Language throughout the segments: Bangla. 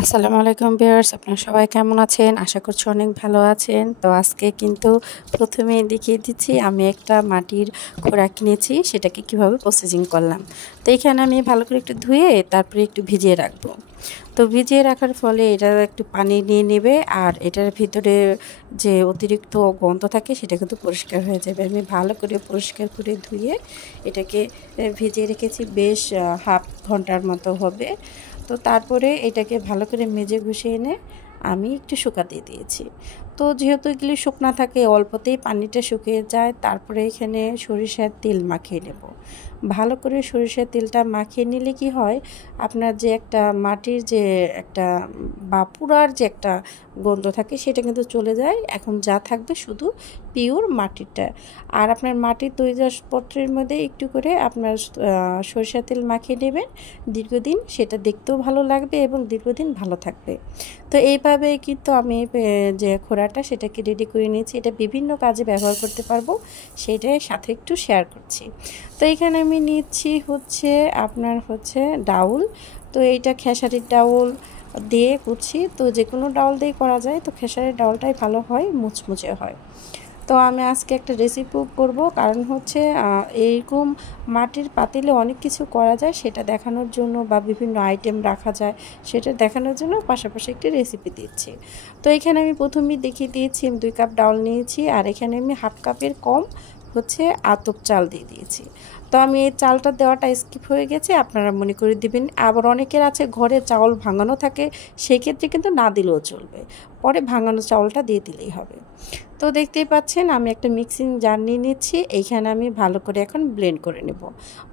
আসসালামু আলাইকুম ভিউয়ার্স, আপনারা সবাই কেমন আছেন? আশা করছি অনেক ভালো আছেন। তো আজকে কিন্তু প্রথমেই দেখিয়ে দিচ্ছি আমি একটা মাটির খোড়া কিনেছি, সেটাকে কিভাবে প্রসেসিং করলাম। তো এখানে আমি ভালো করে একটু ধুয়ে তারপরে একটু ভিজিয়ে রাখবো। তো ভিজিয়ে রাখার ফলে এটা একটু পানি নিয়ে নেবে আর এটার ভিতরে যে অতিরিক্ত গন্ধ থাকে সেটা কিন্তু পরিষ্কার হয়ে যাবে। আমি ভালো করে পরিষ্কার করে ধুয়ে এটাকে ভিজিয়ে রেখেছি, বেশ হাফ ঘন্টার মতো হবে। তো তারপরে এটাকে ভালো করে মেজে ঘষে এনে আমি একটু শুকাতে দিয়েছি। তো যেহেতু এগুলি শুকনা থাকে অল্পতেই পানিটা শুকিয়ে যায়, তারপরে এখানে সরিষার তেল মাখিয়ে নেব। ভালো করে সরিষার তেলটা মাখিয়ে নিলে কি হয়, আপনার যে একটা মাটির যে একটা বা পুরার যে একটা গন্ধ থাকে সেটা কিন্তু চলে যায়। এখন যা থাকবে শুধু পিওর মাটিরটা। আর আপনার মাটির তৈজসপত্রের মধ্যে একটু করে আপনার সরিষার তেল মাখিয়ে নেবেন। দীর্ঘদিন সেটা দেখতেও ভালো লাগবে এবং দীর্ঘদিন ভালো থাকবে। তো এইভাবে কিন্তু আমি যে খোড়াটা সেটাকে রেডি করে নিয়েছি। এটা বিভিন্ন কাজে ব্যবহার করতে পারবো, সেটাই সাথে একটু শেয়ার করছি। তো এখানে আমি নিচ্ছি আপনার ডাউল। তো এইটা খেসারির ডাউল দিয়ে করছি। তো যে কোনো ডাউল দিয়ে করা যায়, তো খেসারির ডাউলটাই ভালো হয়, মুচমুচে হয়। তো আমি আজকে একটা রেসিপি করব, কারণ এইরকম মাটির পাতিলে অনেক কিছু করা যায় সেটা দেখানোর জন্য, বা বিভিন্ন আইটেম রাখা যায় সেটা দেখানোর জন্য পাশাপাশি একটি রেসিপি দিচ্ছি। তো এখানে আমি প্রথমেই দেখিয়ে দিয়েছি, আমি 2 কাপ ডাউল নিয়েছি আর এখানে আমি হাফ কাপের কম আতপ চাল দিয়ে দিয়েছি। তো আমি এই চালটা দেওয়াটা স্কিপ হয়ে গেছে, আপনারা মনে করে দিবেন। আবার অনেকের আছে ঘরে চাউল ভাঙানো থাকে, সেই ক্ষেত্রে কিন্তু না দিলেও চলবে, পরে ভাঙানো চাউলটা দিয়ে দিলেই হবে। তো দেখতেই পাচ্ছেন আমি একটা মিক্সিং জার নিয়ে নিচ্ছি। এইখানে আমি ভালো করে এখন ব্লেন্ড করে নেব।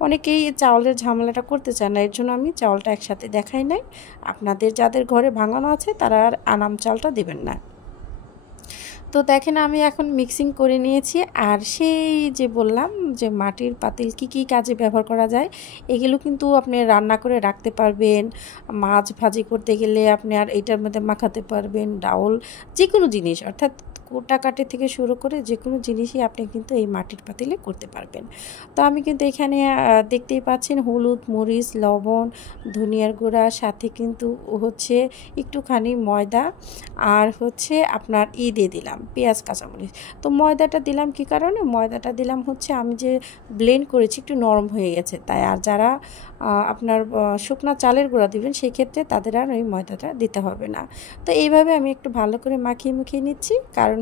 অনেকেই চাউলের ঝামেলাটা করতে চায় না, এর জন্য আমি চাউলটা একসাথে দেখাই নাই। আপনাদের যাদের ঘরে ভাঙানো আছে তারা আর আনাম চালটা দেবেন না। তো দেখেন আমি এখন মিক্সিং করে নিয়েছি। আর সেই যে বললাম যে মাটির পাতিল কি কি কাজে ব্যবহার করা যায়, এগুলো কিন্তু আপনি রান্না করে রাখতে পারবেন। মাছ ভাজি করতে গেলে আপনি আর এটার মধ্যে মাখাতে পারবেন। ডাউল যে কোনো জিনিস, অর্থাৎ কোটাকাটি থেকে শুরু করে যে কোনো জিনিসই আপনি কিন্তু এই মাটির পাতিলে করতে পারবেন। তো আমি কিন্তু এখানে দেখতেই পাচ্ছেন হলুদ, মরিচ, লবণ, ধনিয়ার গুঁড়া, সাথে কিন্তু একটুখানি ময়দা আর আপনার দিয়ে দিলাম পেঁয়াজ, কাঁচামরিচ। তো ময়দাটা দিলাম কি কারণে? ময়দাটা দিলাম আমি যে ব্লেন্ড করেছি একটু নরম হয়ে গেছে তাই। আর যারা আপনার শুকনো চালের গুঁড়া দিবেন সেই ক্ষেত্রে তাদের আর ওই ময়দাটা দিতে হবে না। তো এইভাবে আমি একটু ভালো করে মাখিয়ে নিচ্ছি, কারণ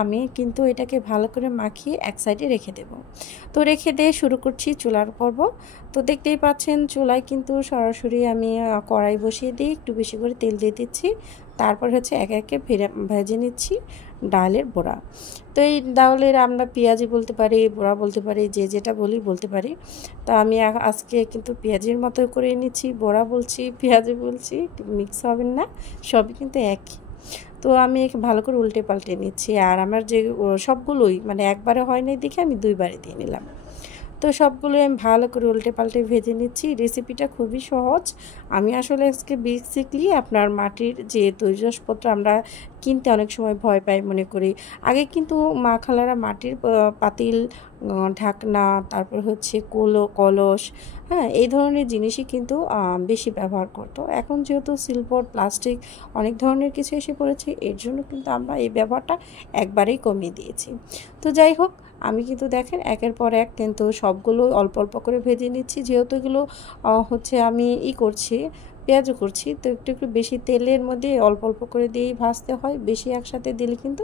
আমি কিন্তু এটাকে ভালো করে মাখিয়ে এক সাইডে রেখে দেব। তো রেখে দিয়ে শুরু করছি চুলার পর্ব। তো দেখতেই পাচ্ছেন চুলায় কিন্তু সরাসরি আমি কড়াই বসিয়ে দিয়ে একটু বেশি করে তেল দিয়ে দিচ্ছি। তারপর একে একে ভেজে নিচ্ছি ডালের বড়া। তো এই ডালের আমরা পেঁয়াজি বলতে পারি, বড়া বলতে পারি, যে যেটা বলতে পারি। তো আমি আজকে কিন্তু পেঁয়াজির মতো করে নিচ্ছি, বড়া বলছি, পেঁয়াজি বলছি, মিক্স হবেন না, সবই কিন্তু একই। তো আমি ভালো করে উল্টে পাল্টে নিচ্ছি। আর আমার যে সবগুলোই মানে একবারে হয় নাই দেখে আমি 2 বারে দিয়ে নিলাম। তো সবগুলোই আমি ভালো করে উল্টে পাল্টে ভেজে নিচ্ছি। রেসিপিটা খুবই সহজ। আমি আসলে আজকে বেসিকলি আপনার মাটির যে তৈজসপত্র আমরা কিনতে অনেক সময় ভয় পাই মনে করি। আগে কিন্তু মা খালারা মাটির পাতিল, ঢাকনা, তারপর কলস, হ্যাঁ, এই ধরনের জিনিসই কিন্তু বেশি ব্যবহার করতো। এখন যেহেতু সিলভার, প্লাস্টিক অনেক ধরনের কিছু এসে পড়েছে, এর জন্য কিন্তু আমরা এই ব্যবহারটা একবারেই কমিয়ে দিয়েছি। তো যাই হোক, আমি কিন্তু দেখেন একের পর এক কিন্তু সবগুলো অল্প অল্প করে ভেজে নিচ্ছি। যেহেতু এগুলো আমি করছি, পেঁয়াজও করছি, তো একটু একটু বেশি তেলের মধ্যে অল্প অল্প করে দিয়েই ভাজতে হয়। বেশি একসাথে দিলে কিন্তু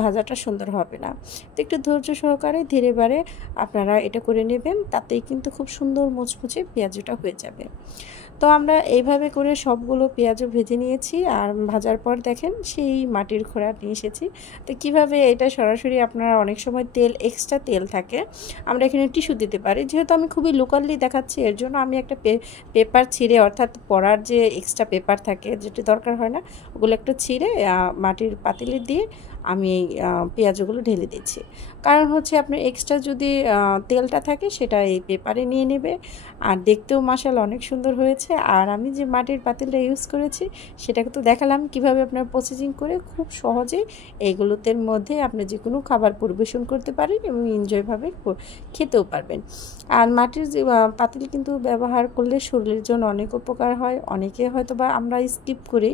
ভাজাটা সুন্দর হবে না। তো একটু ধৈর্য সহকারে ধীরে বারে আপনারা এটা করে নেবেন, তাতেই কিন্তু খুব সুন্দর মুচমুচে পেঁয়াজটা হয়ে যাবে। তো আমরা এইভাবে করে সবগুলো পেঁয়াজও ভেজে নিয়েছি। আর ভাজার পর দেখেন সেই মাটির খোড়া নিয়ে এসেছি। তো কিভাবে এটা সরাসরি আপনারা অনেক সময় এক্সট্রা তেল থাকে, আমরা এখানে টিস্যু দিতে পারি। যেহেতু আমি খুবই লোকালি দেখাচ্ছি, এর জন্য আমি একটা পেপার ছিঁড়ে, অর্থাৎ পড়ার যে এক্সট্রা পেপার থাকে যেটা দরকার হয় না, ওগুলো একটু ছিঁড়ে মাটির পাতিলে দিয়ে আমি পেঁয়াজগুলো ঢেলে দিচ্ছি। কারণ হচ্ছে আপনার এক্সট্রা যদি তেলটা থাকে সেটা এই পেপারে নিয়ে নেবে। আর দেখতেও মাশাআল্লাহ অনেক সুন্দর হয়েছে। আর আমি যে মাটির পাতিলটা ইউজ করেছি সেটাকে তো দেখালাম কিভাবে আপনার প্রসেসিং করে খুব সহজেই এইগুলোতে মধ্যে আপনি যে কোনো খাবার পরিবেশন করতে পারেন এবং এনজয়ভাবে খেতেও পারবেন। আর মাটির যে পাতিল কিন্তু ব্যবহার করলে শরীরের জন্য অনেক উপকার হয়। অনেকে হয়তো বা আমরা স্কিপ করি,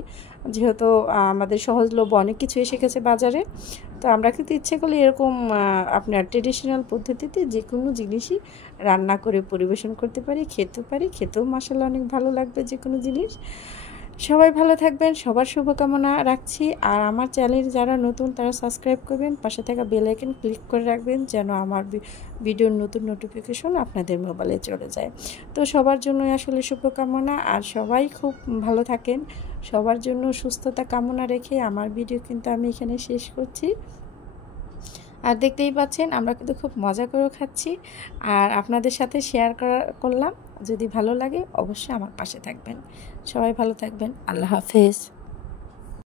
যেহেতু আমাদের সহজলভ্য অনেক কিছু এসে গেছে বাজারে। তো আমরা কিন্তু ইচ্ছে করলে এরকম আপনার ট্রেডিশনাল পদ্ধতিতে যে কোনো জিনিসই রান্না করে পরিবেশন করতে পারি, খেতে পারি, খেতেও মাশাআল্লাহ অনেক ভালো লাগবে যে কোনো জিনিস। সবাই ভালো থাকবেন, সবার শুভকামনা রাখছি। আর আমার চ্যানেল যারা নতুন তারা সাবস্ক্রাইব করবেন, পাশে থাকা বেল আইকন ক্লিক করে রাখবেন যেন আমার ভিডিওর নতুন নোটিফিকেশন আপনাদের মোবাইলে চলে যায়। তো সবার জন্যই আসলে শুভকামনা। আর সবাই খুব ভালো থাকেন, সবার জন্য সুস্থতা কামনা রেখে আমার ভিডিও কিন্তু আমি এখানে শেষ করছি। আর দেখতেই পাচ্ছেন আমরা কিন্তু খুব মজা করেও খাচ্ছি আর আপনাদের সাথে শেয়ার করলাম। যদি ভালো লাগে অবশ্যই আমার পাশে থাকবেন। সবাই ভালো থাকবেন। আল্লাহ হাফেজ।